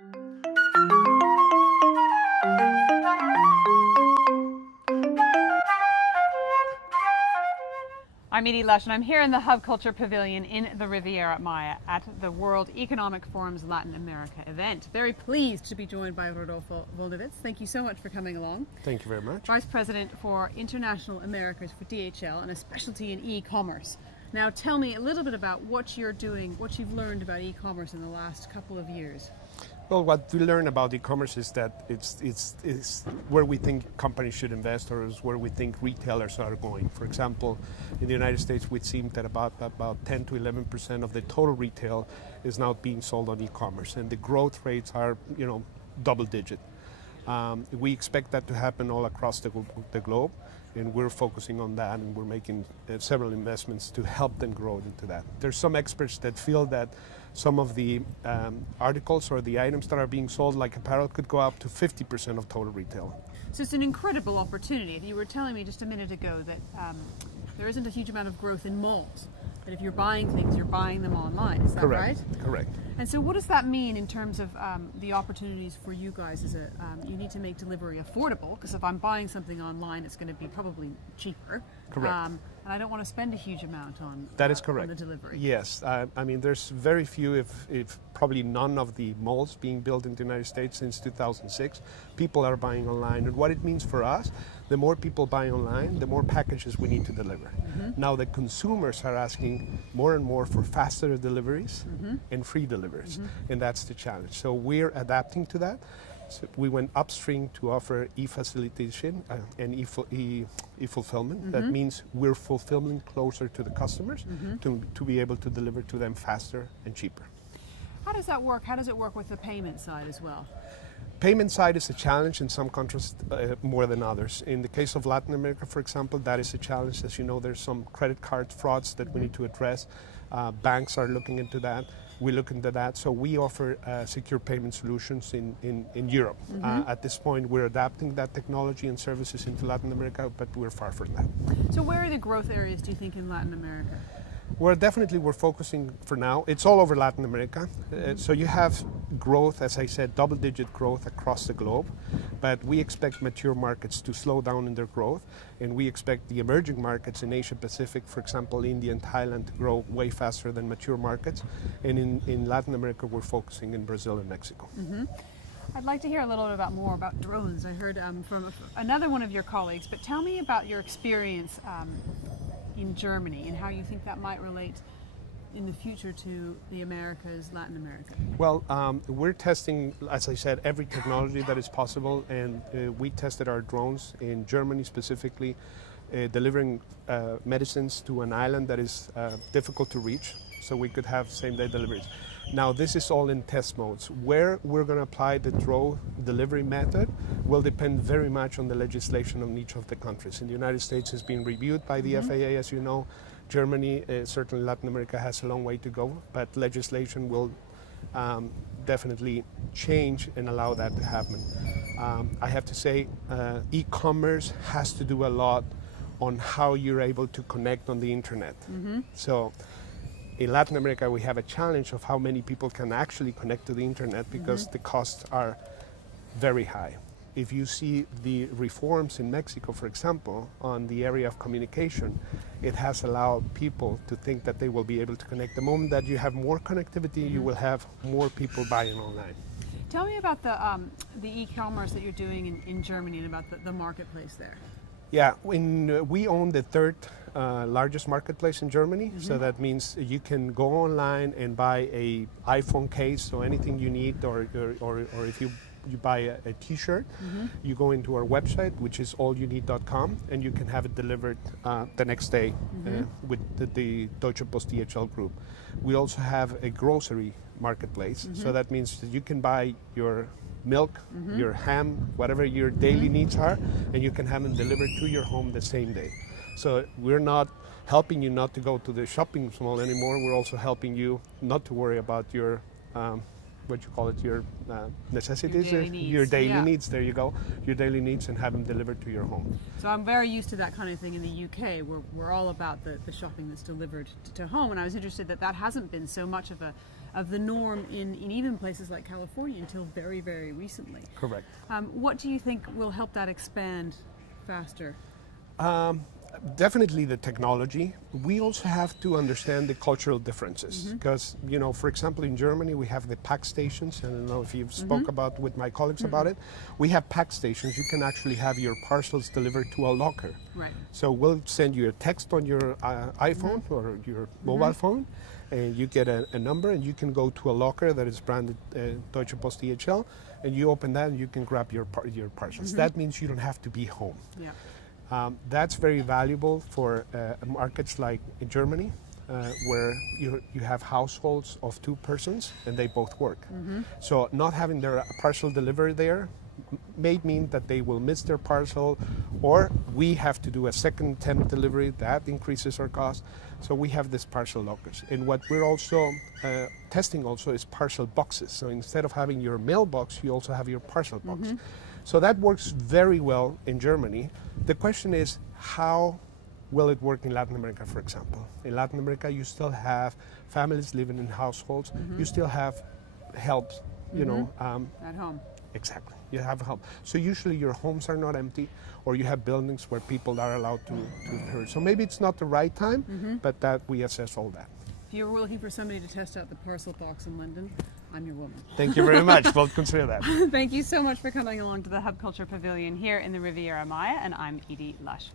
I'm Edie Lush, and I'm here in the Hub Culture Pavilion in the Riviera Maya at the World Economic Forum's Latin America event. Very pleased to be joined by Rodolfo Wolniewitz. Thank you so much for coming along. Thank you very much. Vice President for International Americas for DHL and a specialty in e-commerce. Now tell me a little bit about what you're doing, what you've learned about e-commerce in the last couple of years. Well, what we learn about e-commerce is that it's where we think companies should invest, or is where we think retailers are going. For example, in the United States, we seem that about 10 to 11% of the total retail is now being sold on e-commerce, and the growth rates are, double digit. We expect that to happen all across the globe, and we're focusing on that, and we're making several investments to help them grow into that. There's some experts that feel that some of the articles or the items that are being sold, like apparel, could go up to 50% of total retail. So it's an incredible opportunity. You were telling me just a minute ago that there isn't a huge amount of growth in malls. But if you're buying things, you're buying them online. Is that right? Correct. And so what does that mean in terms of the opportunities for you guys? You need to make delivery affordable, because if I'm buying something online, it's going to be probably cheaper. Correct. And I don't want to spend a huge amount on that is correct. On the delivery. Yes. I mean, there's very few, if probably none of the malls being built in the United States since 2006. People are buying online. And what it means for us, the more people buy online, the more packages we need to deliver. Mm-hmm. Now the consumers are asking more and more for faster deliveries and free deliveries. And that's the challenge. So we're adapting to that. So we went upstream to offer e-facilitation and e-fulfillment. That means we're fulfilling closer to the customers to be able to deliver to them faster and cheaper. How does that work? How does it work with the payment side as well? Payment side is a challenge in some countries more than others. In the case of Latin America, for example, that is a challenge. As you know, there's some credit card frauds that we need to address. Banks are looking into that. We look into that. So we offer secure payment solutions in Europe. At this point, we're adapting that technology and services into Latin America, but we're far from that. So where are the growth areas, do you think, in Latin America? We're focusing for now. It's all over Latin America. So you have growth, as I said, double-digit growth across the globe, but we expect mature markets to slow down in their growth, and we expect the emerging markets in Asia Pacific, for example, India and Thailand, to grow way faster than mature markets. And in Latin America, we're focusing in Brazil and Mexico. I'd like to hear a little bit more about drones. I heard from another one of your colleagues, but tell me about your experience in Germany and how you think that might relate in the future to the Americas, Latin America. Well, we're testing, as I said, every technology that is possible, and we tested our drones in Germany specifically, delivering medicines to an island that is difficult to reach, so we could have same-day deliveries. Now, this is all in test modes. Where we're going to apply the drone delivery method will depend very much on the legislation of each of the countries. In the United States, it's being reviewed by the FAA, as you know. Germany, certainly Latin America, has a long way to go, but legislation will definitely change and allow that to happen. I have to say, e-commerce has to do a lot on how you're able to connect on the internet. So in Latin America, we have a challenge of how many people can actually connect to the internet, because the costs are very high. If you see the reforms in Mexico, for example, on the area of communication, it has allowed people to think that they will be able to connect. The moment that you have more connectivity, you will have more people buying online. Tell me about the e-commerce that you're doing in Germany and about the marketplace there. Yeah, we own the third largest marketplace in Germany, so that means you can go online and buy a iPhone case or anything you need, or if you buy a t-shirt, you go into our website, which is allyouneed.com, and you can have it delivered the next day with the Deutsche Post DHL group. We also have a grocery marketplace, so that means that you can buy your milk, your ham, whatever your daily needs are, and you can have them delivered to your home the same day. So we're not helping you not to go to the shopping mall anymore. We're also helping you not to worry about your your necessities, your daily needs. There you go, your daily needs, and have them delivered to your home. So I'm very used to that kind of thing in the UK. We're all about the shopping that's delivered to home, and I was interested that hasn't been so much of of the norm in even places like California until very, very recently. Correct. What do you think will help that expand faster? Definitely the technology. We also have to understand the cultural differences because, you know, for example, in Germany we have the pack stations. I don't know if you've spoke about with my colleagues about it. We have pack stations. You can actually have your parcels delivered to a locker. Right. So we'll send you a text on your iPhone or your mobile phone, and you get a number, and you can go to a locker that is branded Deutsche Post DHL, and you open that and you can grab your parcels. That means you don't have to be home. Yeah. That's very valuable for markets like in Germany, where you have households of 2 persons and they both work. So not having their parcel delivered there may mean that they will miss their parcel, or we have to do a second temp delivery. That increases our cost. So we have this parcel lockers. And what we're also testing also is parcel boxes. So instead of having your mailbox, you also have your parcel box. So that works very well in Germany. The question is, how will it work in Latin America, for example? In Latin America, you still have families living in households. You still have help, you know. At home. Exactly. You have help. So usually your homes are not empty, or you have buildings where people are allowed to hurt. So maybe it's not the right time, but that we assess all that. If you're looking for somebody to test out the parcel box in London, I'm your woman. Thank you very much. We'll consider that. Thank you so much for coming along to the Hub Culture Pavilion here in the Riviera Maya, and I'm Edie Lush.